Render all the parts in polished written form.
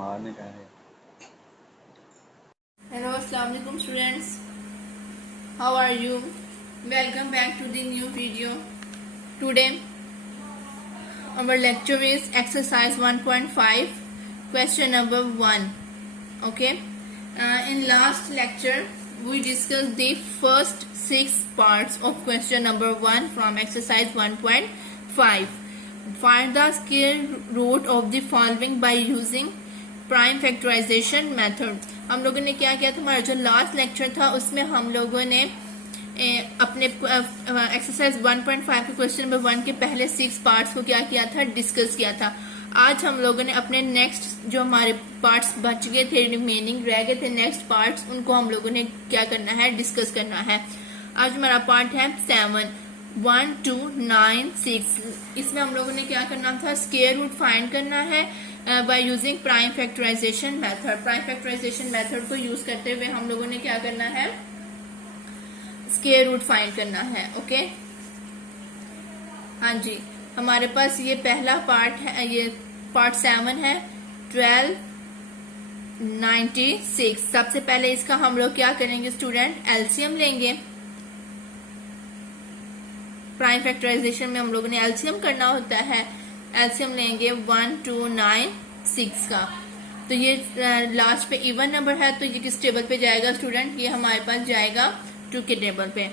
मारने का है। Hello, Assalamualaikum students. How are you? Welcome back to the new video. Today, our lecture is exercise 1.5, question number 1. Okay. In last lecture, we discussed the first 6 parts of question number 1 from exercise 1.5. Find the square root of the following by using prime factorisation method. हम लोगों ने क्या किया था, हमारा जो last lecture था उसमें हम लोगों ने अपने एक्सरसाइज 1.5 के क्वेश्चन नंबर 1 के पहले 6 पार्ट्स को क्या किया था, डिस्कस किया था। आज हम लोगों ने अपने नेक्स्ट जो हमारे पार्ट्स बच गए थे, रिमेनिंग रह गए थे नेक्स्ट पार्ट्स, उनको हम लोगों ने क्या करना है, डिस्कस करना है। आज हमारा पार्ट है 7, 1, 2, 9, 6। इसमें हम लोगों ने क्या करना था, स्क्वायर रूट फाइंड करना है by using prime factorisation method. Prime factorisation method को यूज करते हुए हम लोगों ने क्या करना है, स्क्वायर रूट फाइंड करना है। ओके, हाँ जी, हमारे पास ये पहला पार्ट है, ये पार्ट 7 है, 1296। सबसे पहले इसका हम लोग क्या करेंगे स्टूडेंट, एलसीएम लेंगे। प्राइम फैक्टराइजेशन में हम लोगों ने एलसीएम करना होता है। एलसीएम लेंगे 1, 2, 9, 6 का। तो ये लास्ट पे इवन नंबर है, तो ये किस टेबल पे जाएगा स्टूडेंट, ये हमारे पास जाएगा 2 के टेबल पे।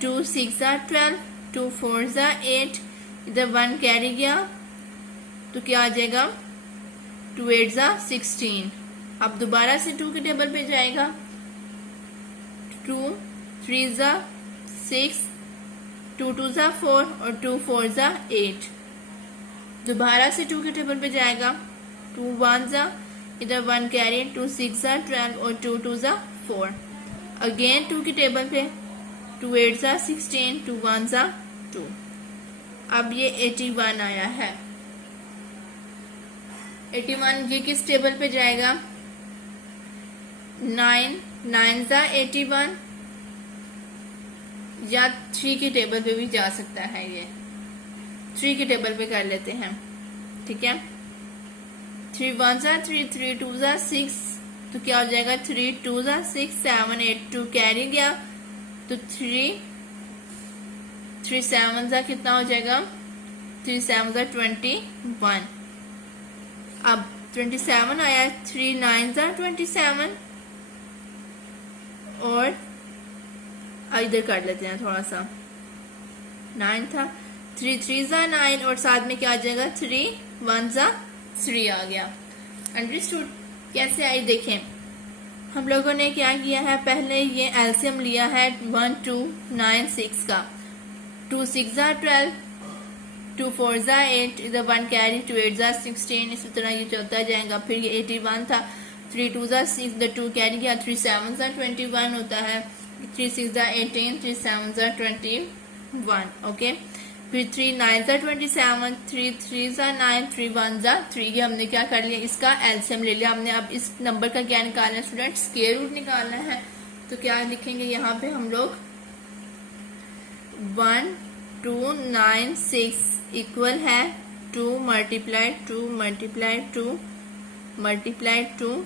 2 6 12, 2 4 8, इधर 1 कैरी गया तो क्या आ जाएगा, 2 8 16। अब दोबारा से 2 के टेबल पे जाएगा, 2 3 6, 2 2 4 और 2 4 8। दोबारा से 2 के टेबल पे जाएगा, 2 1 इधर 1 कैरी, 2 6 12 और 2 2 4। अगेन 2 के टेबल पे, 2 8 16, 2 1 2। अब ये 81 आया है। 81 ये किस टेबल पे जाएगा, 9 9 81, या 3 के टेबल पे भी जा सकता है। ये 3 के टेबल पे कर लेते हैं, ठीक है। 3 1 3, 3 2 6, तो क्या हो जाएगा, 3 2 6, 7 8, 2 कैरी गया तो 3 7 कितना हो जाएगा, 3 7 21। अब 27 आया, 3 9 27, और इधर कर लेते हैं थोड़ा सा, 9 था, 3 3 9, और साथ में क्या आ जाएगा, 3 1 3 आ गया। अंडरस्टूड? कैसे आई देखें, हम लोगों ने क्या किया है, पहले ये एलसीएम लिया है 1 2 9 6 का। 2 6 12, 2 4 8, इधर 1 कैरी, 2 8 16, इसी तरह ये चलता जाएगा। फिर ये 81 था, 3 2 6, इधर 2 कैरी गया, 3 7 21 होता है, 3 6 18, 3 7 21। ओके, फिर 3 9 27, 3 3 9, 3 1 3। ये हमने क्या कर लिया, इसका एलसीएम ले लिया हमने। अब इस नंबर का क्या निकालना है स्टूडेंट, स्क्वायर रूट निकालना है। तो क्या लिखेंगे यहाँ पे हम लोग, 1 2 9 6 इक्वल है 2 multiply 2 multiply 2 multiply 2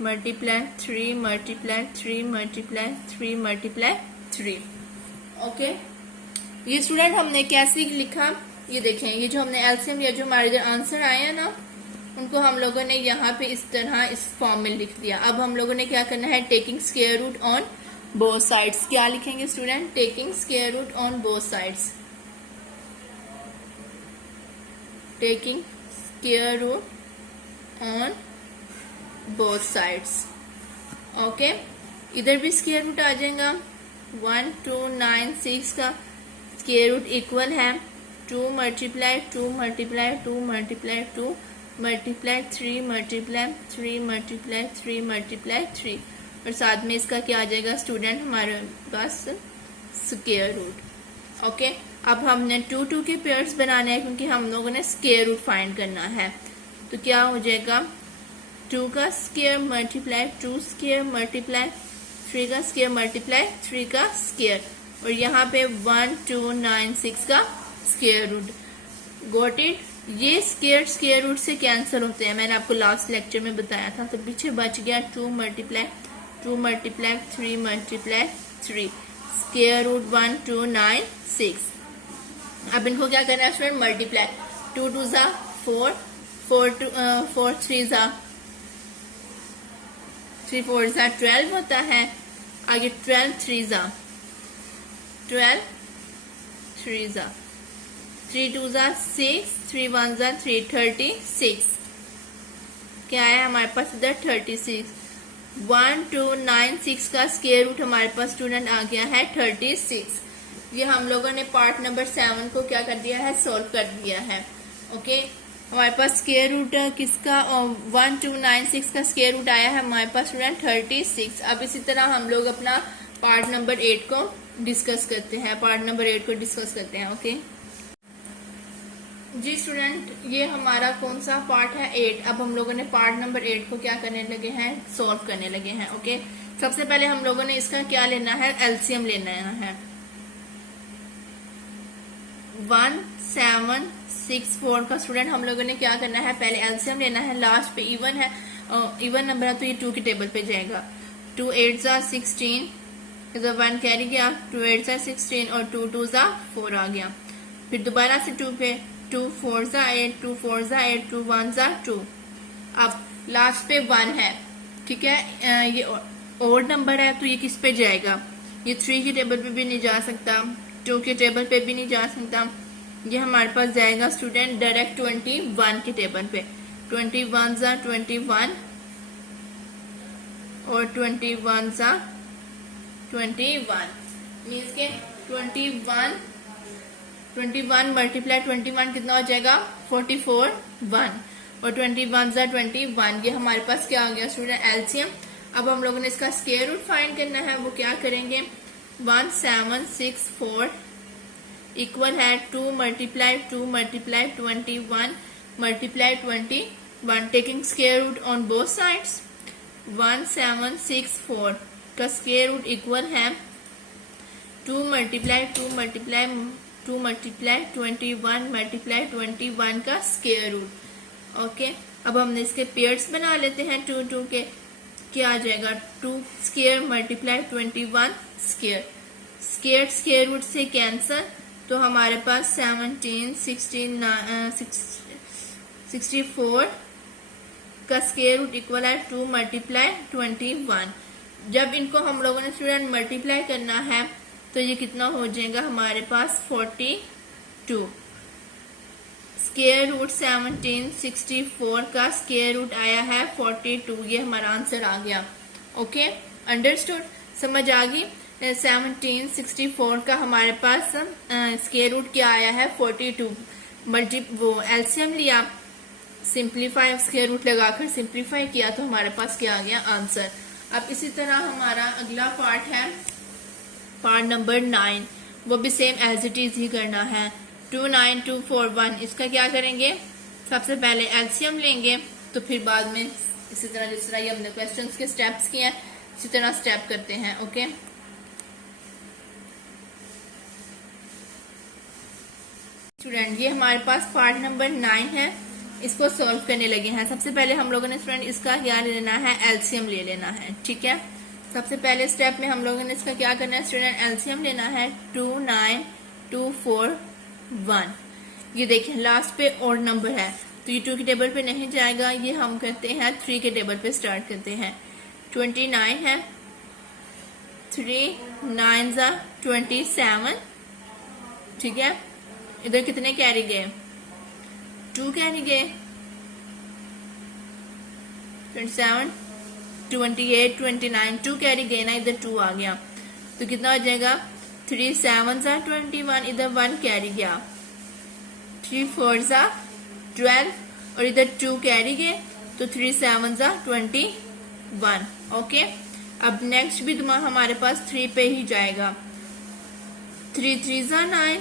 multiply 3 multiply 3 multiply 3 multiply 3। Okay, ये स्टूडेंट हमने कैसे लिखा, ये देखें, ये जो हमने एलसीएम या जो हमारे इधर आंसर आया ना, उनको हम लोगों ने यहाँ पे इस तरह इस फॉर्म में लिख दिया। अब हम लोगों ने क्या करना है, taking square root on both sides. क्या लिखेंगे student, taking square root on both sides. Taking square root on both sides. Okay, इधर भी स्क्वायर रूट आ जाएगा। 1 2 9 6 का स्क्वायर रूट इक्वल है 2 multiply 2 multiply 2 multiply 2 multiply 3 multiply 3 multiply 3 multiply 3, और साथ में इसका क्या आ जाएगा स्टूडेंट, हमारे पास स्क्वायर रूट। ओके, अब हमने 2 2 के पेयर्स बनाने हैं क्योंकि हम लोगों ने स्क्वायर रूट फाइंड करना है। तो क्या हो जाएगा, 2 का स्क्वायर मल्टीप्लाई 2 स्क्वायर मल्टीप्लाई 3 का स्क्वायर मल्टीप्लाई 3 का स्क्वायर, और यहाँ पे 1 2 9 6 का स्क्वायर रूट। Got it? ये स्क्वायर रूट से कैंसिल होते हैं, मैंने आपको लास्ट लेक्चर में बताया था। तो पीछे बच गया 2 मल्टीप्लाई 3 मल्टीप्लाई 3 स्क्वायर रूट 1296। अब इनको क्या करना है स्टूडेंट, मल्टीप्लाई। 2 2 जा 4, 4 3 जा 3 4 जा 12 होता है। आगे 12 3 जा 12 3 जा 3 2 जा 6, 3 1 जा 3 36। क्या है हमारे पास इधर 36। 1296 का स्क्वायर रूट हमारे पास स्टूडेंट आ गया है 36। ये हम लोगों ने पार्ट नंबर 7 को क्या कर दिया है, सोल्व कर दिया है। ओके, हमारे पास स्क्वायर रूट किसका 1296 का स्क्वायर रूट आया है हमारे पास स्टूडेंट 36। अब इसी तरह हम लोग अपना पार्ट नंबर 8 को डिस्कस करते हैं। ओके जी स्टूडेंट, ये हमारा कौन सा पार्ट है, 8। अब हम लोगों ने पार्ट नंबर 8 को क्या करने लगे हैं, सॉल्व करने लगे हैं। ओके, सबसे पहले हम लोगों ने इसका क्या लेना है, एलसीएम लेना है। 1764 का स्टूडेंट हम लोगों ने क्या करना है, पहले एलसीएम लेना है। लास्ट पे इवन है, इवन नंबर है तो ये 2 की टेबल पे जाएगा। 2 8 जा 16, इधर 1 कैरी गया, 2 8 जा 16 और 2 2 जा 4 आ गया। फिर दोबारा से 2 पे 2 4 जा 8, 2 4 जा 8, 2 1 जा 2। अब लास्ट पे 1 है, ठीक है। ये ओड नंबर है तो ये किस पे जाएगा, ये 3 की टेबल पे भी नहीं जा सकता, 2 की टेबल पे भी नहीं जा सकता। ये हमारे पास जाएगा स्टूडेंट डायरेक्ट 21 की टेबल पे। 21 जा 21 और 21 जा 21 मीन्स के 21 मल्टीप्लाई 21 कितना हो जाएगा, 44 1 और 21 जा 21। ये हमारे पास क्या आ गया स्टूडेंट, एलसीएम। अब हम लोगों ने इसका स्क्वायर रूट फाइंड करना है, वो क्या करेंगे, 1764 इक्वल है 2 multiply 21 multiply 21 taking square root on both sides. 1764 का स्क्वायर रूट इक्वल है 2 मल्टीप्लाई 21 मल्टीप्लाई 21 का स्क्वायर रूट। ओके, अब हमने इसके पेयर्स बना लेते हैं 2 2 के। क्या आ जाएगा, 2 square multiply 21 square, square root से कैंसर, तो हमारे पास 17 64 का स्क्वायर रूट इक्वल है 2 मल्टीप्लाई 21। जब इनको हम लोगों ने स्टूडेंट मल्टीप्लाई करना है तो ये कितना हो जाएगा हमारे पास 42। स्क्वायर रूट 1764 का स्क्वायर रूट आया है 42। ये हमारा आंसर आ गया। ओके, अंडरस्टूड, समझ आ गई। 1764 का हमारे पास स्क्वायर रूट क्या आया है 42। वो एलसीएम लिया, सिंप्लीफाई स्क्वायर रूट लगाकर सिंप्लीफाई किया तो हमारे पास क्या आ गया, आंसर। अब इसी तरह हमारा अगला पार्ट है पार्ट नंबर 9, वो भी सेम एज इट इज ही करना है। 29241 इसका क्या करेंगे, सबसे पहले एलसीएम लेंगे, तो फिर बाद में इसी तरह जिस तरह ये हमने क्वेश्चंस के स्टेप्स किए हैं इसी तरह स्टेप करते हैं। ओके, स्टूडेंट ये हमारे पास पार्ट नंबर 9 है, इसको सॉल्व करने लगे हैं। सबसे पहले हम लोगों ने स्टूडेंट इसका क्या लेना है, एलसीएम ले लेना है, ठीक है। सबसे पहले स्टेप में हम लोगों ने इसका क्या करना है स्टूडेंट, एलसीएम लेना है। 29241 ये देखिए लास्ट पे ओड नंबर है तो ये 2 की टेबल पे नहीं जाएगा, ये हम करते हैं 3 के टेबल पे स्टार्ट करते हैं। 29 है, 3 9 जा 27, ठीक है। इधर कितने कैरी गए, 2 कैरी गए। 27 28 29 2 कैरी गए ना, इधर 2 आ गया तो कितना हो जाएगा, 3 7 जा 21, इधर 1 कैरी गया। 3 4 जा 12 और इधर 2 कैरी गए तो 3 7 जा 21। ओके, अब नेक्स्ट भी हमारे पास 3 पे ही जाएगा। 3 3 जा 9,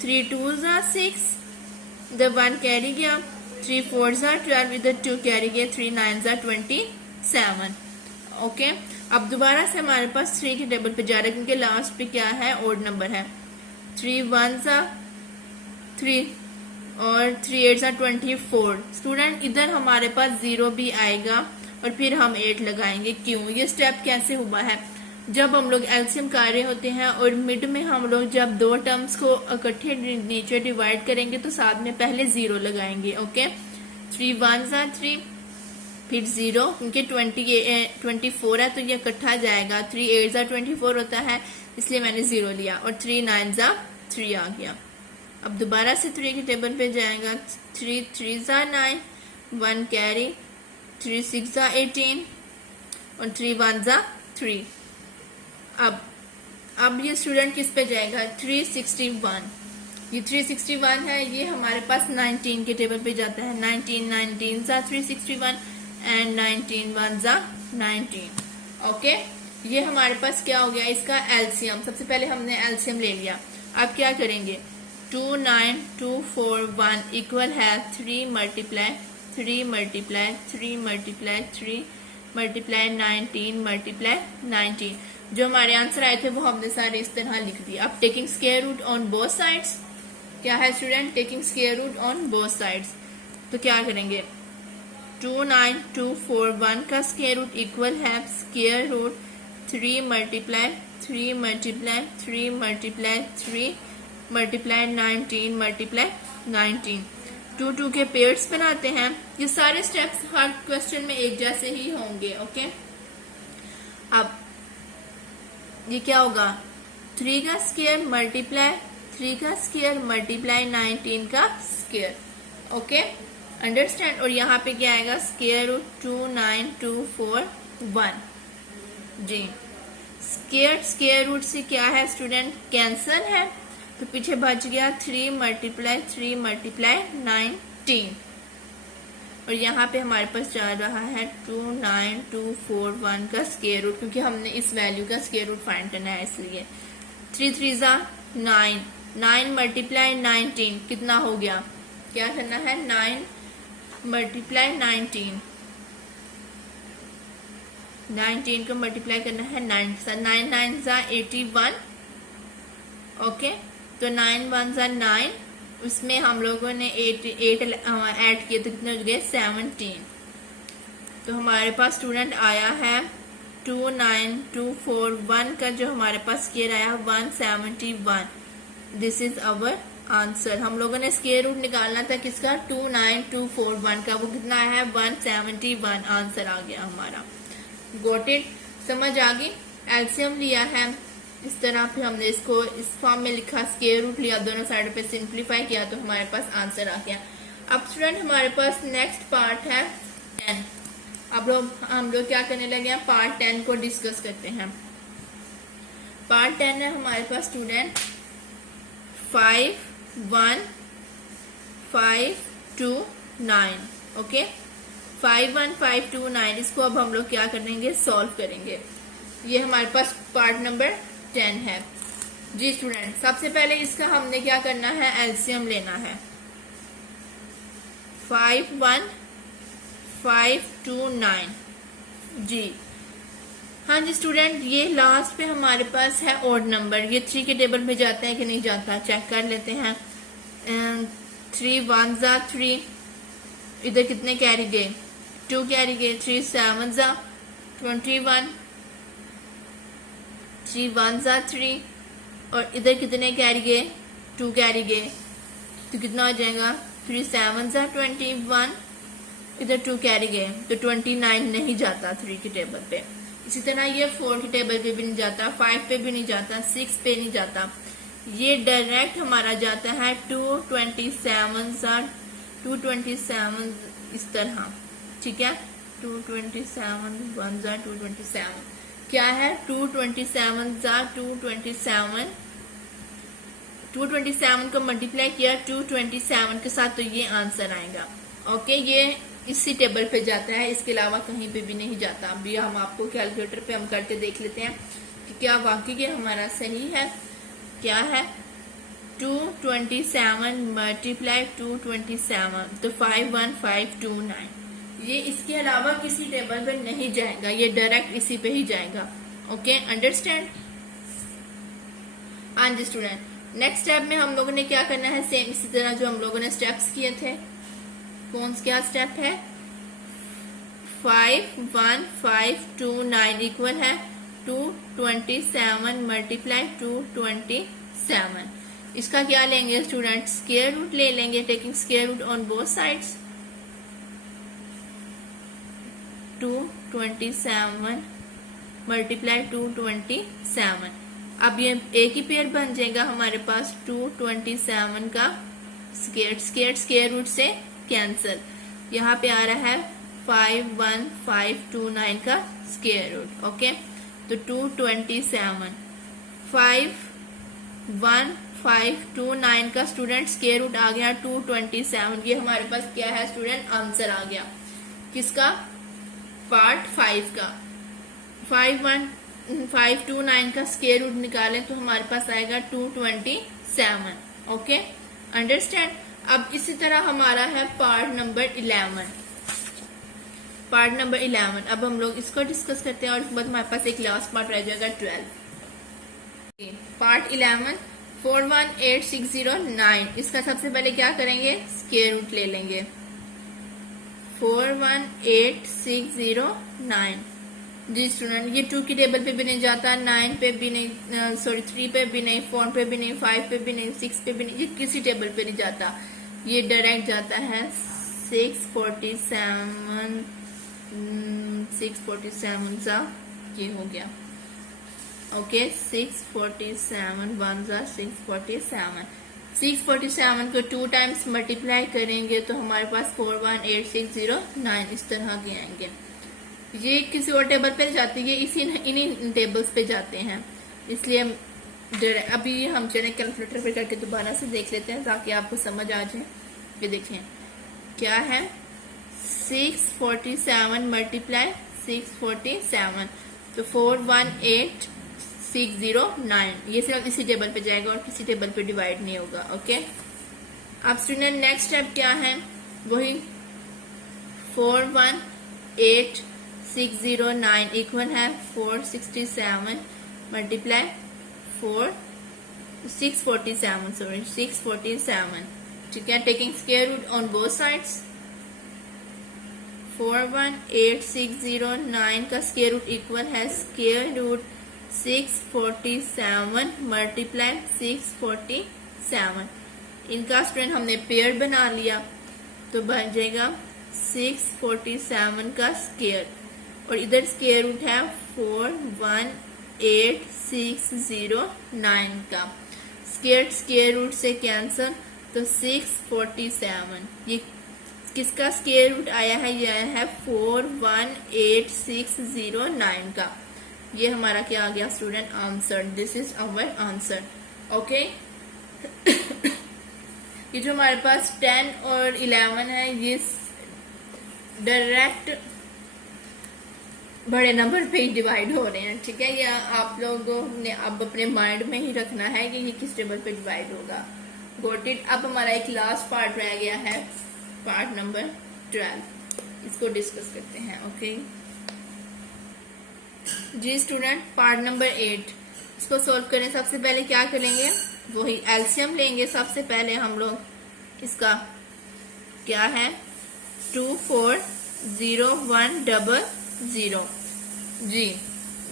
3 2 जा 6, इधर 1 कैरी गया। 3 4 जा 12, इधर 2 कैरी गया। 3 9 जा 27। ओके, अब दोबारा से हमारे पास 3 की टेबल पे जा रहा है क्योंकि लास्ट पे क्या है, ओड नंबर है। 3 1 जा 3, और 3 8 24। स्टूडेंट इधर हमारे पास 0 भी आएगा और फिर हम 8 लगाएंगे। क्यों? ये स्टेप कैसे हुआ है? जब हम लोग एलसीएम कर रहे होते हैं और मिड में हम लोग जब दो टर्म्स को इकट्ठे नीचे डिवाइड करेंगे तो साथ में पहले 0 लगाएंगे। ओके, 3 1 3, फिर 0, क्योंकि 24 है तो ये इकट्ठा जाएगा। 3 8 24 होता है, इसलिए मैंने 0 लिया और 3 9 3 आ गया। अब दोबारा से 3 के टेबल पे जाएगा। 3 3 9, 1 कैरी, 3 6 18 और 3 1 3। अब ये स्टूडेंट किस पे जाएगा? 361। ये 361 है, ये हमारे पास 19 के टेबल पे जाता है। 19 19 361 एंड 19 1 19। ओके, ये हमारे पास क्या हो गया? इसका एलसीएम। सबसे पहले हमने एलसीएम ले लिया। अब क्या करेंगे? 2 9 2 4 1 इक्वल है 3 multiply 3 multiply 3 multiply 3 multiply 19 multiply 19। जो हमारे आंसर आए थे वो हमने सारे इस तरह लिख दिए। अब taking square root on both sides. क्या है student? Taking square root on both sides. तो क्या करेंगे? 2 9 2 4 1 का स्क्वायर रूट इक्वल है square root 3 multiply 3 multiply 3 multiply 3 multiply 19 multiply 19। 2 2 के पेयर्स बनाते हैं। ये सारे स्टेप्स हर क्वेश्चन में एक जैसे ही होंगे। ओके, अब ये क्या होगा? 3 का स्क्वायर मल्टीप्लाई 3 का स्क्वायर मल्टीप्लाई 19 का स्क्वायर। Okay, understand. और यहाँ पे क्या आएगा? Square root 2 9 2 4 1। जी, स्क्वायर रूट से क्या है स्टूडेंट? कैंसल है, तो पीछे बच गया 3 मल्टीप्लाई 3 मल्टीप्लाई 19। और यहाँ पे हमारे पास जा रहा है 2 9 2 4 1 का स्क्वायर रूट, क्योंकि हमने इस वैल्यू का स्क्वायर रूट फाइंड करना है इसलिए। 3 3 9, 9 मल्टीप्लाई 19 कितना हो गया? क्या करना है? 9 मल्टीप्लाई 19 को मल्टीप्लाई करना है 9 के साथ। 9 9 81। ओके, तो 9 1 9, उसमें हम लोगों ने 8 ऐड किए तो कितने हो गए? 17। तो हमारे पास स्टूडेंट आया है 2 9 2 4 1 का जो हमारे पास स्क्वायर आया 171। This is our answer. हम लोगों ने स्क्वायर रूट निकालना था किसका? 2 9 2 4 1 का। वो कितना है? 171। आंसर आ गया हमारा। Got it? समझ आ गई? एलसीएम लिया है इस तरह, फिर हमने इसको इस फॉर्म में लिखा, स्क्वायर रूट लिया, दोनों साइड पे सिंप्लीफाई किया तो हमारे पास आंसर आ गया। अब स्टूडेंट हमारे पास नेक्स्ट पार्ट है 10। अब हम लोग क्या करने लगे हैं? पार्ट 10 को डिस्कस करते हैं। पार्ट 10 है हमारे पास स्टूडेंट 5 1 5 2 9। ओके, 5 1 5 2 9, इसको अब हम लोग क्या करेंगे? सॉल्व करेंगे। ये हमारे पास पार्ट नंबर 10 है। जी स्टूडेंट, सबसे पहले इसका हमने क्या करना है? एलसीएम लेना है। 5 1 5 2 9। जी हाँ जी स्टूडेंट, ये लास्ट पे हमारे पास है ऑड नंबर। ये 3 के टेबल में जाता है कि नहीं जाता? चेक कर लेते हैं। 3 1 3, इधर कितने कैरी गए? 2 कैरी गए। 3 7 21, 3 1 3, और इधर कितने कैरी गए? 2 कैरी गए, तो कितना हो जाएगा? 3 7 21, इधर 2 कैरी गए तो 29 नहीं जाता 3 के टेबल पे। इसी तरह ये 4 के टेबल पे भी नहीं जाता, 5 पे भी नहीं जाता, 6 पे नहीं जाता। ये डायरेक्ट हमारा जाता है 227 227 इस तरह। ठीक है, 227 1 227 क्या है? 227 227 को मल्टीप्लाई किया 227 के साथ, तो ये आंसर आएगा। ओके, ये इसी टेबल पे जाता है, इसके अलावा कहीं पे भी नहीं जाता। अभी हम आपको कैलकुलेटर पे हम करके देख लेते हैं कि क्या वाकई ये हमारा सही है। क्या है? 227 मल्टीप्लाई 227, तो 51529। ये इसके अलावा किसी टेबल पे नहीं जाएगा, ये डायरेक्ट इसी पे ही जाएगा। Okay, understand? हाँ जी स्टूडेंट, नेक्स्ट स्टेप में हम लोगों ने क्या करना है, सेम इसी तरह जो हम लोगों ने स्टेप्स किए थे। कौन क्या स्टेप है, 5 1 5 2 9 इक्वल है 227 मल्टीप्लाई 227। इसका क्या लेंगे स्टूडेंट, स्क्वायर रूट ले लेंगे, taking square root on both sides. 227 multiply 227। अब ये एक ही पेयर बन जाएगा हमारे पास 227 का स्क्वायर रूट से कैंसल। यहाँ पे आ रहा है 51529 का स्क्वायर रूट। ओके, तो 227 51529 का स्टूडेंट स्क्वायर रूट आ गया 227। ये हमारे पास क्या है स्टूडेंट, आंसर आ गया किसका, पार्ट 5 का। 529 का स्क्वायर रूट निकालें तो हमारे पास आएगा 227। Okay, understand. अब इसी तरह हमारा है पार्ट नंबर 11। पार्ट नंबर 11 अब हम लोग इसको डिस्कस करते हैं और उसके बाद हमारे पास एक लास्ट पार्ट रह जाएगा 12। पार्ट 11 418609। इसका सबसे पहले क्या करेंगे, स्क्वायर रूट ले लेंगे। 418609। जी स्टूडेंट, ये 2 की टेबल पे भी नहीं जाता, 9 पे भी नहीं, सॉरी 3 पे भी नहीं, 4 पे भी नहीं, 5 पे भी नहीं, 6 पे भी नहीं, ये किसी टेबल पे नहीं जाता। ये डायरेक्ट जाता है 647 सा ये हो गया। ओके, 647 1 सा 647। 647 को 2 टाइम्स मल्टीप्लाई करेंगे तो हमारे पास 418609 इस तरह के आएंगे। ये किसी और टेबल पे जाती है, इन्हीं टेबल्स पे जाते हैं, इसलिए अभी हम चले कैलकुलेटर पे करके दोबारा से देख लेते हैं ताकि आपको समझ आ जाए। ये देखें क्या है, 647 मल्टीप्लाई 647 तो 418609। ये सिर्फ इसी टेबल पे जाएगा और किसी टेबल पे डिवाइड नहीं होगा। ओके, अब स्टूडेंट नेक्स्ट स्टेप क्या है, वही 4180609 इक्वल है 467 मल्टीप्लाई 647। ठीक है, taking square root on both sides. 4180609 का स्क्वायर रूट इक्वल है स्क्वायर रूट 647 मल्टीप्लाई 647। इनका स्टूडेंट हमने पेयर बना लिया तो बन जाएगा 647 का स्क्वायर और इधर स्क्वायर रूट है 4180609 का। स्क्वायर रूट से कैंसल तो 647। ये किसका स्क्वायर रूट आया है, ये आया है 4180609 का। ये हमारा क्या आ गया student, answer. This is our answer. Okay, ये जो हमारे पास 10 और 11 है ये डायरेक्ट बड़े नंबर पे ही डिवाइड हो रहे हैं। ठीक है, ये आप लोगों ने अब अपने माइंड में ही रखना है कि ये किस टेबल पे डिवाइड होगा। Got it. अब हमारा एक लास्ट पार्ट रह गया है, पार्ट नंबर 12। इसको डिस्कस करते हैं। ओके जी स्टूडेंट, पार्ट नंबर 8 इसको सोल्व करें। सबसे पहले क्या करेंगे, वही एलसीएम लेंगे। सबसे पहले हम लोग इसका क्या है 240100 जी।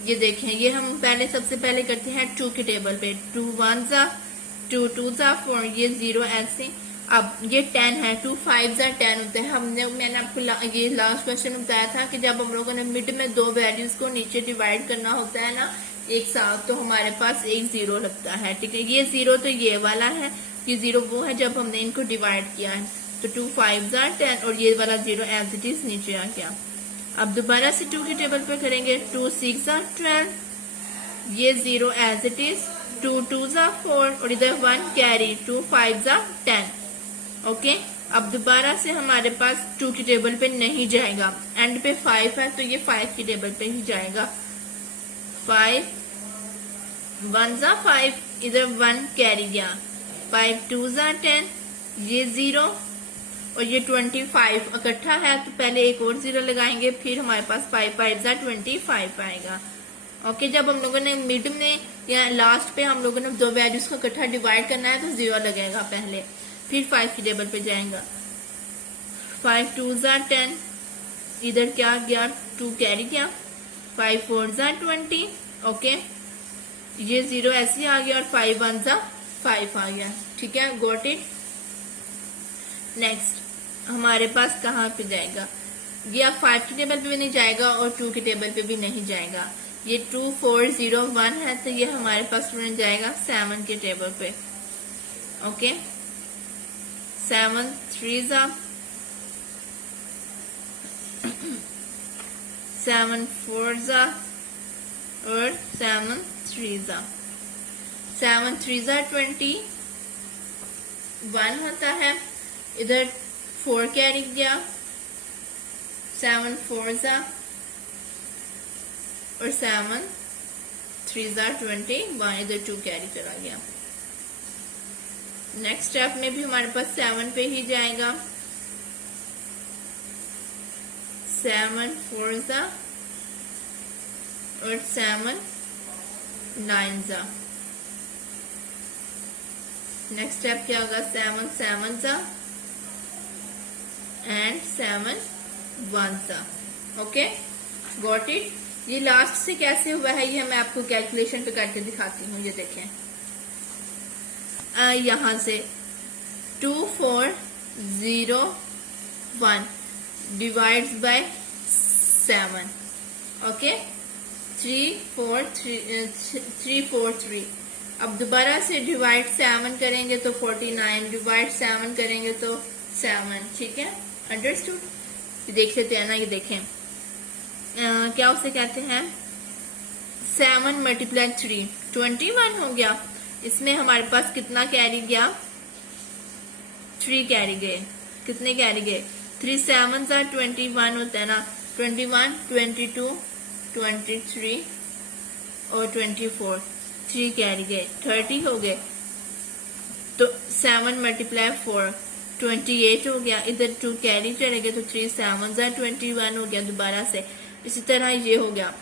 ये देखें, ये हम पहले सबसे पहले करते हैं 2 के टेबल पे। 2 1 जा 2 2 जा 4, ये 0 ऐसे। अब ये 10 है, 2 5 जा 10 होता है। मैंने आपको ये लास्ट क्वेश्चन बताया था कि जब हम लोगों ने मिड में 2 वैल्यूज को नीचे डिवाइड करना होता है ना एक साथ, तो हमारे पास एक 0 लगता है। ठीक है, ये 0 तो ये वाला है, ये 0 वो है जब हमने इनको डिवाइड किया है। तो 2 5 जा 10 और ये वाला 0 एज इट इज नीचे आ गया। अब दोबारा से 2 के टेबल पे करेंगे। 2 6 जा 12, ये 0 एज इट इज। 2 2 जा 4 और इधर 1 कैरी। 2 5 जा 10। ओके, अब दोबारा से हमारे पास 2 की टेबल पे नहीं जाएगा, एंड पे 5 है तो ये 5 की टेबल पे ही जाएगा। 5 1 जा 5, इधर 1 कैरी गया। 5 2 जा 10, ये 0 और ये 25 इकट्ठा है तो पहले एक और 0 लगाएंगे, फिर हमारे पास 5 5 जा 25 आएगा। ओके, जब हम लोगों ने मिड में या लास्ट पे हम लोगों ने दो वैल्यूज को इकट्ठा डिवाइड करना है तो 0 लगेगा पहले, फिर 5 की टेबल पे जाएगा। 5 2 ज़ा 10, इधर क्या गया 2 कैरी गया। 5 4 ज़ा 20, ओके, ये 0 ऐसे आ गया और 5 1 ज़ा 5 आ गया। ठीक है, गॉट इट। नेक्स्ट हमारे पास कहाँ पे जाएगा, ये अब 5 की टेबल पे भी नहीं जाएगा और 2 की टेबल पे भी नहीं जाएगा। ये 2 4 0 1 है तो ये हमारे पास स्टूडेंट जाएगा 7 के टेबल पे। ओके, 7 3 ज़ा 7 4 ज़ा और 7 3 ज़ा। 7 3 ज़ा 20 1 होता है, इधर 4 कैरी गया। 7 4 ज़ा और 7 3 ज़ा 21, इधर 2 कैरी चला गया। नेक्स्ट स्टेप में भी हमारे पास 7 पे ही जाएगा। 7 4 ज़ा और 7 9 ज़ा। नेक्स्ट स्टेप क्या होगा, 7 7 ज़ा एंड 7 1 ज़ा। Okay, got it. ये लास्ट से कैसे हुआ है ये मैं आपको कैलकुलेशन पे करके दिखाती हूँ। ये देखें, यहां से 2 4 0 1 डिवाइड्स बाय 7, ओके, 3 4 3। अब दोबारा से डिवाइड 7 करेंगे तो 49, डिवाइड 7 करेंगे तो 7। ठीक है, अंडरस्टूड। देख लेते हैं ना, ये देखें क्या उसे कहते हैं, 7 मल्टीप्लाई 3 21 हो गया। इसमें हमारे पास कितना कैरी गया, 3 कैरी गए। कितने कैरी गए, 3 7 ज़ा 21 होता है ना, 21 22 23 और 24, 3 कैरी गए, 30 हो गए। तो 7 मल्टीप्लाई 4 28 हो गया। इधर 2 कैरी चले गए तो 3 7 ज़ा 21 हो गया दोबारा से। इसी तरह ये हो गया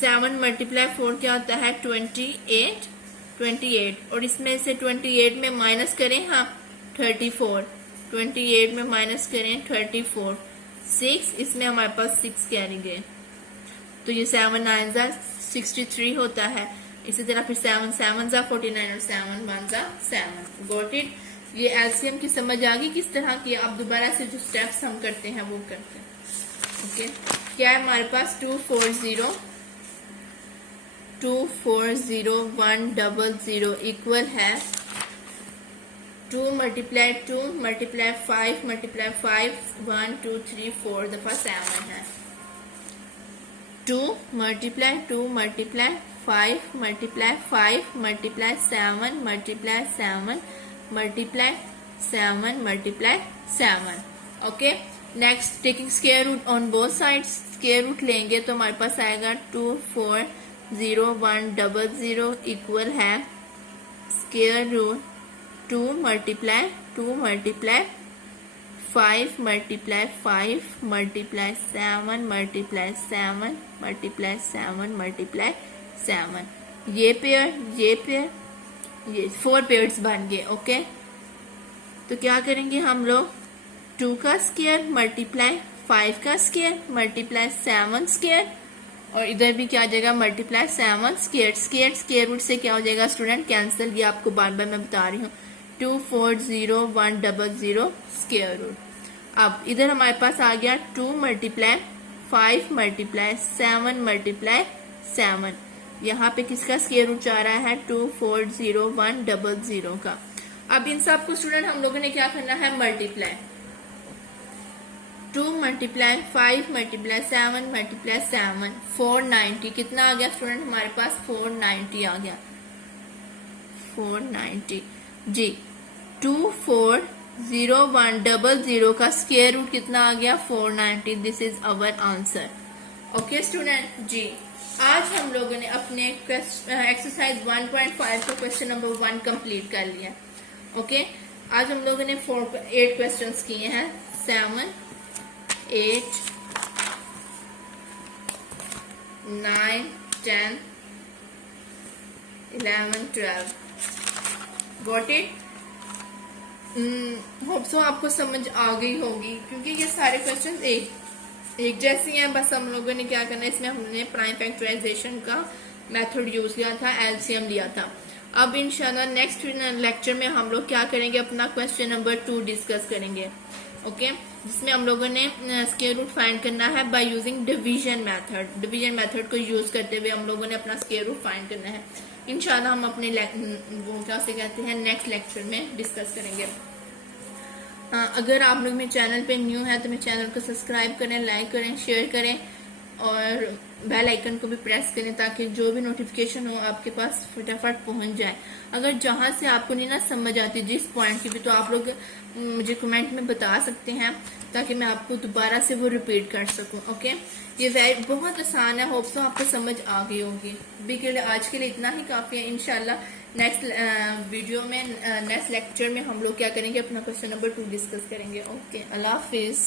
7 मल्टीप्लाई 4 क्या होता है 28 और इसमें से 28 में माइनस करें हाँ 34, 28 में माइनस करें 34 6, इसमें हमारे पास 6 कैरी गए तो ये 7 9 ज़ा 63 होता है। इसी तरह फिर 7 7 ज़ा 49 और 7 1 ज़ा 7। Got it. ये एलसीएम की समझ आ गई किस तरह की। अब दोबारा से जो स्टेप्स हम करते हैं वो करते हैं। ओके, क्या है हमारे पास 2 4 0 1 0 इक्वल है 2 मल्टीप्लाई 2 मल्टीप्लाई 5 मल्टीप्लाई 5 1 2 3 4 दफा 7 है। 2 multiply 2 multiply 5 multiply 5 multiply 7 multiply 7 multiply 7 multiply 7। Okay, next taking square root on both sides. Square root लेंगे तो हमारे पास आएगा 2 4 0 1 0 इक्वल है square root 2 multiply 5 multiply 5 multiply 7 multiply 7 multiply 7 multiply 7। ये पेयर ये 4 पेयर्स बन गए। ओके, तो क्या करेंगे हम लोग 2 का स्क्वायर मल्टीप्लाई 5 का स्क्वायर मल्टीप्लाई 7 स्क्वायर और इधर भी क्या आ जाएगा मल्टीप्लाई 7 स्क्वायर। स्क्वायर रूट से क्या हो जाएगा स्टूडेंट कैंसिल। ये आपको बार बार मैं बता रही हूँ। 2 4 0 1 0 स्क्वायर रूट। अब इधर हमारे पास आ गया 2 मल्टीप्लाई 5 मल्टीप्लाई 7 मल्टीप्लाई 7। यहाँ पे किसका स्क्वायर रूट आ रहा है 2 4 0 1 0 का। अब इन सब को स्टूडेंट हम लोगों ने क्या करना है मल्टीप्लाई। 2 मल्टीप्लाई 5 मल्टीप्लाई 7 मल्टीप्लाई 7 490 कितना आ गया स्टूडेंट हमारे पास 490 आ गया 490 जी। 2 4 0 1 0 का स्क्वायर रूट कितना आ गया 490। This is our answer. Okay student ji, आज हम लोगों ने अपने एक्सरसाइज 1.5 का क्वेश्चन नंबर 1 कंप्लीट कर लिया। ओके, आज हम लोगों ने 8 क्वेश्चंस किए हैं 7 8 9, 10, 11, 12. Got it? होप सो आपको समझ आ गई होगी, क्योंकि ये सारे क्वेश्चन एक जैसी हैं। बस हम लोगों ने क्या करना है, इसमें हमने प्राइम फैक्टराइजेशन का मेथड यूज किया था, एलसीएम लिया था। अब इंशाल्लाह नेक्स्ट लेक्चर में हम लोग क्या करेंगे, अपना क्वेश्चन नंबर 2 डिस्कस करेंगे। ओके, जिसमें हम लोगों ने स्क्वायर रूट फाइंड करना है by using division method. Division method को यूज करते हुए हम लोगों ने अपना स्क्वायर रूट फाइंड करना है। इंशाल्लाह हम अपने वो क्या से कहते हैं नेक्स्ट लेक्चर में डिस्कस करेंगे। अगर आप लोग मेरे चैनल पे न्यू है तो मेरे चैनल को सब्सक्राइब करें, लाइक करें, शेयर करें और बेल आइकन को भी प्रेस करें, ताकि जो भी नोटिफिकेशन हो आपके पास फटाफट पहुंच जाए। अगर जहां से आपको नहीं ना समझ आती जिस पॉइंट की भी, तो आप लोग मुझे कमेंट में बता सकते हैं, ताकि मैं आपको दोबारा से वो रिपीट कर सकूं। ओके, ये बहुत आसान है, होप सो आपको समझ आ गई होगी। अभी के लिए आज के लिए इतना ही काफी है। इंशाल्लाह नेक्स्ट वीडियो में, नेक्स्ट लेक्चर में हम लोग क्या करेंगे, अपना क्वेश्चन नंबर 2 डिस्कस करेंगे। ओके, अल्लाह हाफिज।